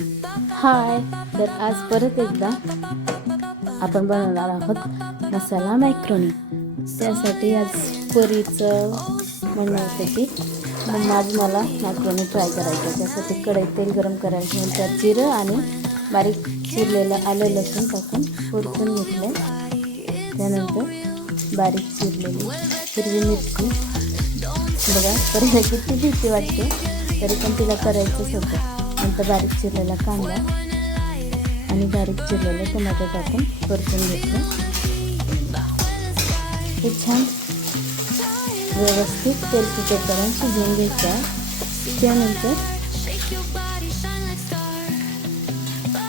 हाय. तर आज परत एकदा आपण बनवणार आहोत मसाला मॅक्रोनी. त्यासाठी आज परीचं म्हणणं होतं की आज मला मॅक्रोनी ट्राय करायचं. त्यासाठी कढईत तेल गरम करायला घेऊन त्यात जिरं आणि बारीक चिरलेलं आलं लसूण टाकून परतून घेतलं. त्यानंतर बारीक चिरलेली हिरवी मिरची, बघा करायला किती भीती वाटते तरी पण तिला करायचंच होतं. नंतर बारीक चिरलेला कांदा आणि बारीक चिरलेले टोमॅटो टाकून परतून घेतलं. हे छान व्यवस्थित तेल सुटेपर्यंत शिजवून घ्यायचं. त्यानंतर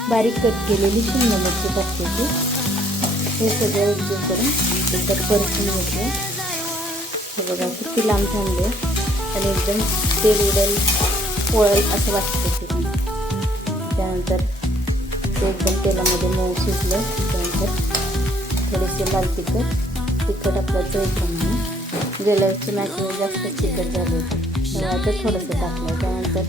बारीक कट केलेली शिमला मिरची टाकायची. हे सगळं एकजीव करून नंतर परतून घेतलं. हे बघा किती लांब थांबले आणि एकदम तेल उडेल पोळेल असं वाटतं ते. त्यानंतर ते एकदम तेलामध्ये मऊ शिजलं. त्यानंतर थोडेसे लाल तिखट आपल्या चवीप्रमाणे, गेल्या वेळेची मॅक्रोनी जास्त तिखट झाले तर आता थोडंसं टाकलं. त्यानंतर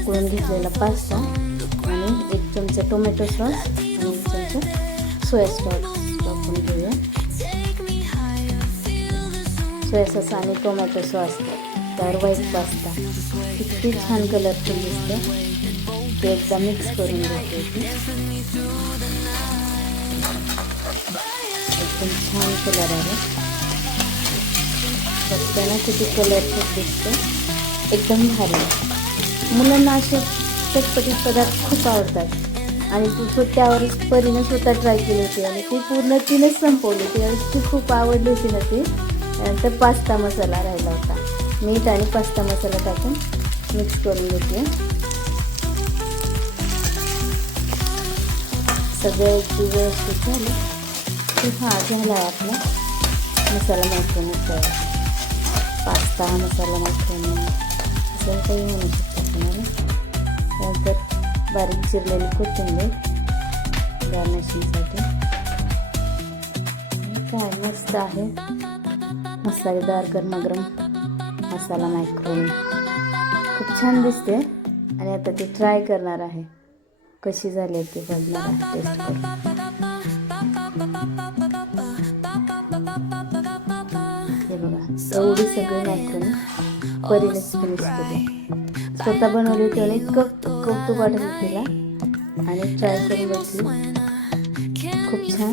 उकळून घेतलेला पास्ता आणि 1 चमचा टोमॅटो सॉस आणि 1 चमचा सोया सॉस टाकून घेऊया. सोया सॉस आणि टोमॅटो सॉस, त्यावर व्हाईट पास्ता, किती छान कलरफुल दिसतं. ते एकदा मिक्स करून घेते. एकदम छान कलर आला. बघताना किती कलरफुल दिसतं, एकदम भारी. मुलांना असे चटपटीत पदार्थ खूप आवडतात आणि ती त्यावरच परीनं स्वतः ट्राय केली होती आणि ती पूर्ण तिनेच संपवली. त्यावेळेस ती खूप आवडली होती ना ती. त्यानंतर पास्ता मसाला राहिला होता. मीठ आणि पास्ता मसाला टाकून मिक्स करून घेतले. सगळं व्यवस्थित झालं की झाला आहे आपला मसाला मॅक्रोनी तयार. पास्ता मसाला मॅक्रोनी असं काही म्हणू शकतो तुम्हाला. त्यानंतर बारीक चिरलेली कोथिंबीर गार्निशिंगसाठी. काय मस्त आहे मसालेदार गरमागरम मसाला मॅक्रोनी. खूप छान दिसते आणि आता ते ट्राय करणार आहे. कशी झाली ते बघणार आहे टेस्ट करून. हे बघा एवढी सगळी मॅक्रोनी परीनेच फिनिश केली. स्वतः बनवली होती आणि इतकं कौतुक वाटत तिला आणि ट्राय करून बघितली. खूप छान